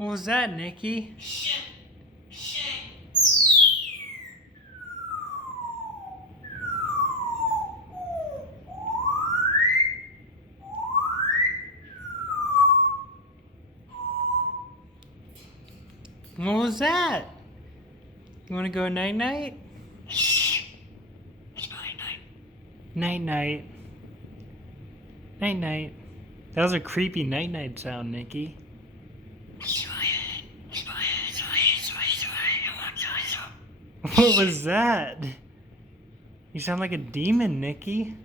What was that, Nikki? Shit. What was that? You want to go night-night? Shh. It's night-night. Night-night. Night-night. That was a creepy night-night sound, Nikki. What was that? You sound like a demon, Nikki.